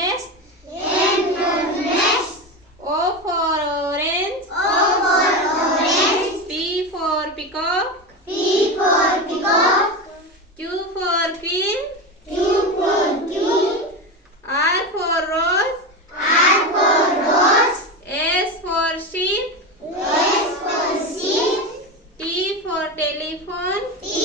nest. N for nest. O for orange. O for orange. P for peacock. P for peacock. Q for queen. Q for queen. R for rose. R for rose. S for sheep. S for sheep. T for telephone. T